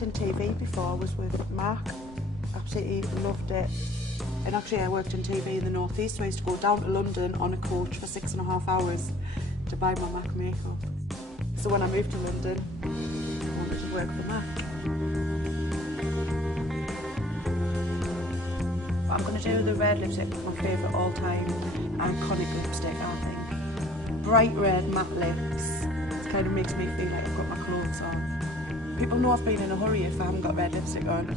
worked in TV before. I was with Mac. Absolutely loved it. And actually I worked in TV in the North East, so I used to go down to London on a coach for 6.5 hours to buy my Mac makeup. So when I moved to London, I wanted to work for Mac. I'm going to do the red lipstick, my favourite all-time iconic lipstick, I think. Bright red matte lips. It kind of makes me feel like I've got my clothes on. People know I've been in a hurry if I haven't got red lipstick on.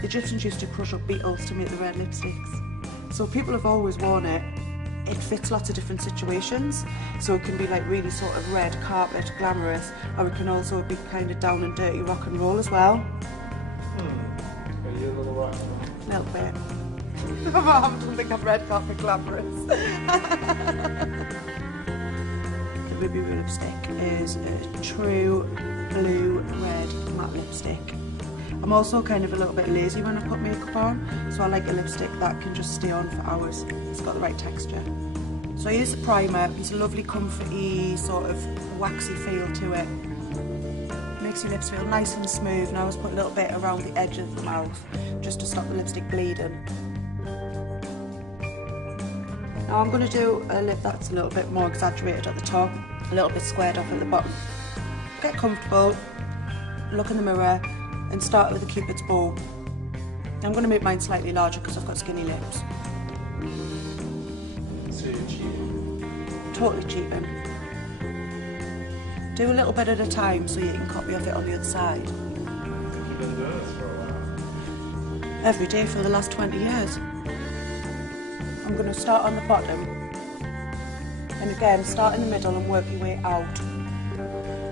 The Egyptians used to crush up beetles to make the red lipsticks. So people have always worn it. It fits lots of different situations. So it can be like really sort of red carpet, glamorous, or it can also be kind of down and dirty rock and roll as well. Are you a little rock and roll? A little bit. I don't think I'm red carpet glamorous. The Ruby Woo lipstick is a true blue red matte lipstick. I'm also kind of a little bit lazy when I put makeup on, so I like a lipstick that can just stay on for hours. It's got the right texture. So I use the primer. It's a lovely comforty sort of waxy feel to it. Makes your lips feel nice and smooth, and I always put a little bit around the edge of the mouth just to stop the lipstick bleeding. Now I'm going to do a lip that's a little bit more exaggerated at the top, a little bit squared off at the bottom. Get comfortable, look in the mirror, and start with a Cupid's bow. I'm going to make mine slightly larger because I've got skinny lips. So you're cheating? Totally cheating. Do a little bit at a time so you can copy off it on the other side. You've been doing this for a while? Every day for the last 20 years. I'm going to start on the bottom, and again start in the middle and work your way out.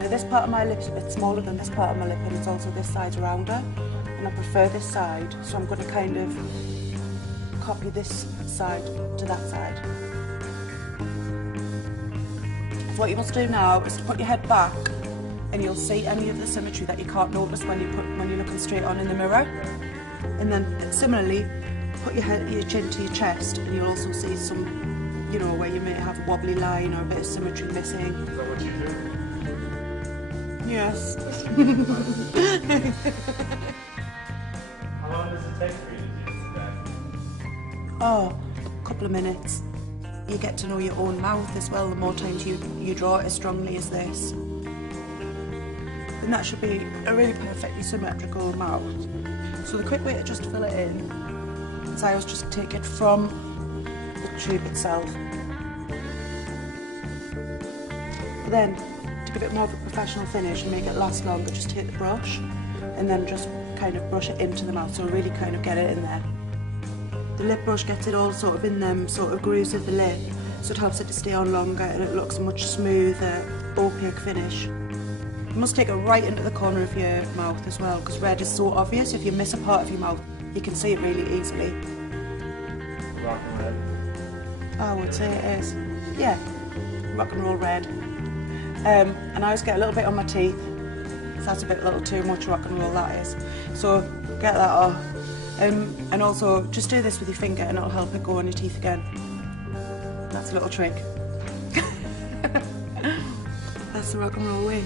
Now this part of my lip's a bit smaller than this part of my lip, and it's also this side's rounder, and I prefer this side, so I'm going to kind of copy this side to that side. So what you must do now is to put your head back, and you'll see any of the symmetry that you can't notice when you're looking straight on in the mirror. And then similarly, put your chin to your chest, and you'll also see some, you know, where you may have a wobbly line or a bit of symmetry missing. Is that what you do? Yes. How long does it take for you to do today? Oh, a couple of minutes. You get to know your own mouth as well. The more times you draw it as strongly as this. And that should be a really perfectly symmetrical mouth. So the quick way to just fill it in is I always just take it from the tube itself. But then, to give it more of a professional finish and make it last longer, just take the brush and then just kind of brush it into the mouth, so really kind of get it in there. The lip brush gets it all sort of in them sort of grooves of the lip, so it helps it to stay on longer and it looks a much smoother, opaque finish. You must take it right into the corner of your mouth as well, because red is so obvious. If you miss a part of your mouth, you can see it really easily. Rock and red? I would say it is. Yeah, rock and roll red. And I always get a little bit on my teeth, so that's a little too much rock and roll, that is. So get that off. And also just do this with your finger and it'll help it go on your teeth again. That's a little trick. That's the rock and roll way.